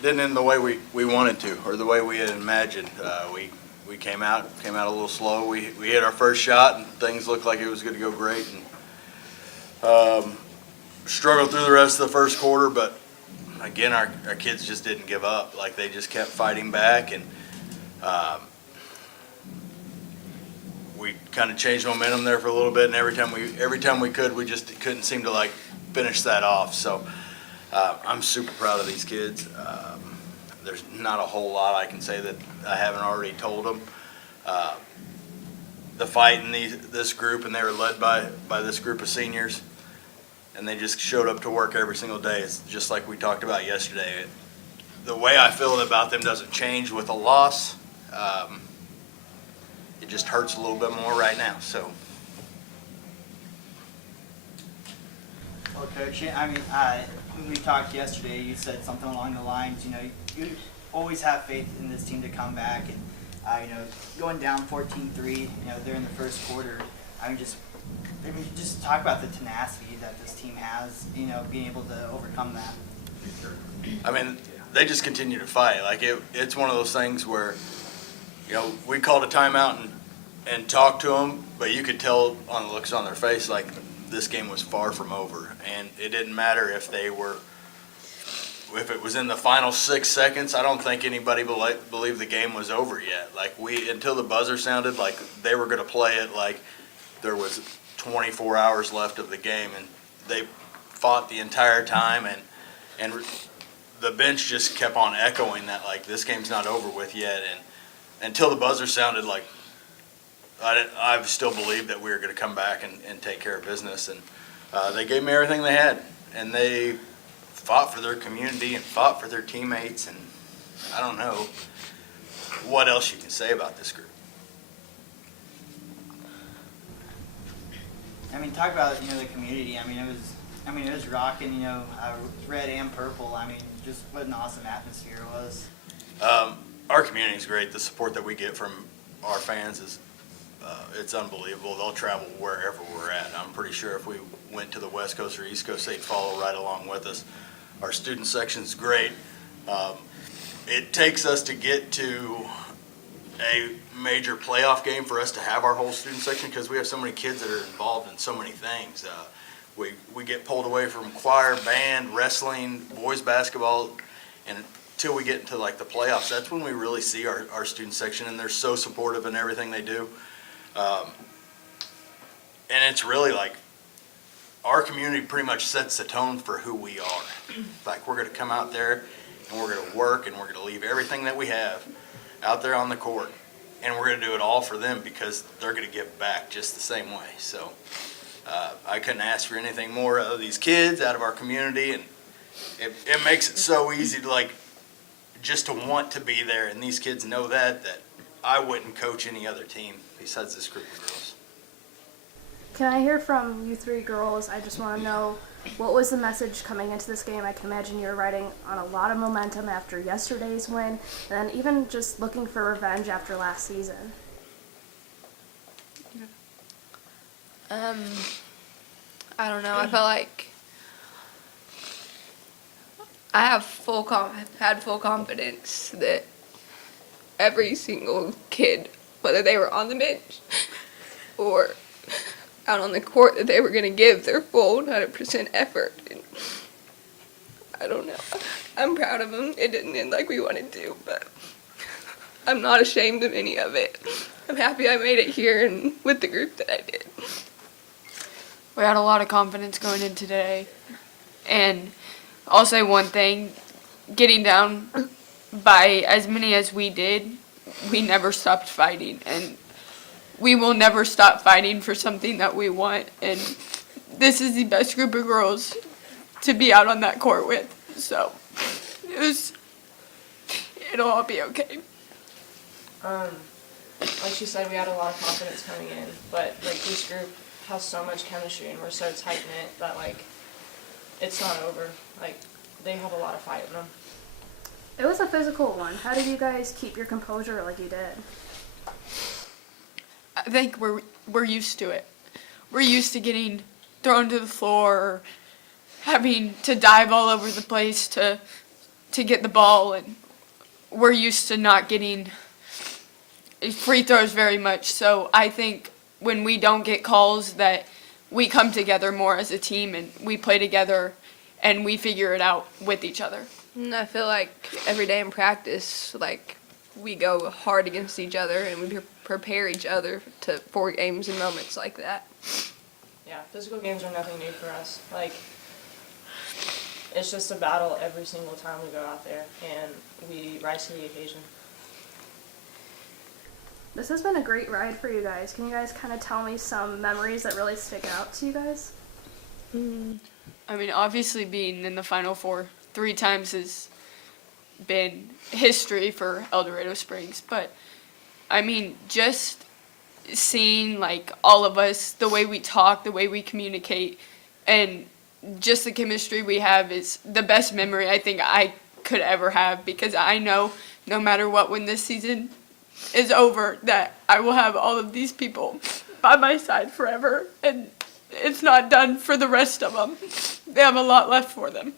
didn't end the way we wanted to, or the way we had imagined. We came out a little slow. We hit our first shot, and things looked like it was going to go great. And struggled through the rest of the first quarter, but again, our kids just didn't give up. Like, they just kept fighting back, and we kind of changed momentum there for a little bit. And every time we could, we just couldn't seem to like finish that off. So I'm super proud of these kids. There's not a whole lot I can say that I haven't already told them. The fight in this group, and they were led by this group of seniors, and they just showed up to work every single day. It's just like we talked about yesterday. The way I feel about them doesn't change with a loss. It just hurts a little bit more right now. So. Well, Coach, I mean, when we talked yesterday, you said something along the lines, you always have faith in this team to come back, and going down 14-3, during the first quarter. Just talk about the tenacity that this team has, being able to overcome that. I mean, they just continue to fight. Like, it's one of those things where, we called a timeout and talked to them, but you could tell on the looks on their face, like, this game was far from over. And it didn't matter if it was in the final 6 seconds. I don't think anybody believed the game was over yet. Like, until the buzzer sounded, like they were going to play it like there was 24 hours left of the game, and they fought the entire time, and the bench just kept on echoing that, like, this game's not over with yet. And until the buzzer sounded, like, I still believed that we were going to come back and take care of business. And they gave me everything they had, and they fought for their community and fought for their teammates. And I don't know what else you can say about this group. I mean, talk about the community. It was rocking. Red and purple. Just what an awesome atmosphere it was. Our community is great. The support that we get from our fans is it's unbelievable. They'll travel wherever we're at. I'm pretty sure if we went to the West Coast or East Coast, they'd follow right along with us. Our student section's great. It takes us to get to a major playoff game for us to have our whole student section, because we have so many kids that are involved in so many things. We get pulled away from choir, band, wrestling, boys basketball, and until we get into like the playoffs, that's when we really see our student section, and they're so supportive in everything they do. And it's really like our community pretty much sets the tone for who we are. Like, we're going to come out there and we're going to work, and we're going to leave everything that we have out there on the court, and we're going to do it all for them, because they're going to give back just the same way. So I couldn't ask for anything more out of these kids, out of our community, and it makes it so easy to just to want to be there. And these kids know that I wouldn't coach any other team besides this group of girls. Can I hear from you three girls? I just want to know, what was the message coming into this game? I can imagine you're riding on a lot of momentum after yesterday's win, and then even just looking for revenge after last season. I don't know. I felt like I had full confidence that every single kid, whether they were on the bench or out on the court, that they were going to give their full 100% effort. And I don't know. I'm proud of them. It didn't end like we wanted to, but I'm not ashamed of any of it. I'm happy I made it here and with the group that I did. We had a lot of confidence going in today. And I'll say one thing, getting down by as many as we did, we never stopped fighting. And we will never stop fighting for something that we want. And this is the best group of girls to be out on that court with. So it'll all be okay. Like she said, we had a lot of confidence coming in, but this group has so much chemistry and we're so tight-knit that it's not over. They have a lot of fight in them. It was a physical one. How did you guys keep your composure like you did? I think we're used to it. We're used to getting thrown to the floor, or having to dive all over the place to to get the ball, and we're used to not getting free throws very much. So I think when we don't get calls that we come together more as a team and we play together and we figure it out with each other. And I feel like every day in practice, like, we go hard against each other and we prepare each other for games and moments like that. Yeah, physical games are nothing new for us. Like, it's just a battle every single time we go out there, and we rise to the occasion. This has been a great ride for you guys. Can you guys kind of tell me some memories that really stick out to you guys? I mean, obviously being in the Final Four 3 times has been history for El Dorado Springs, but I mean, just seeing like all of us, the way we talk, the way we communicate, and just the chemistry we have is the best memory I think I could ever have, because I know no matter what, when this season is over, that I will have all of these people by my side forever, and it's not done for the rest of them. They have a lot left for them.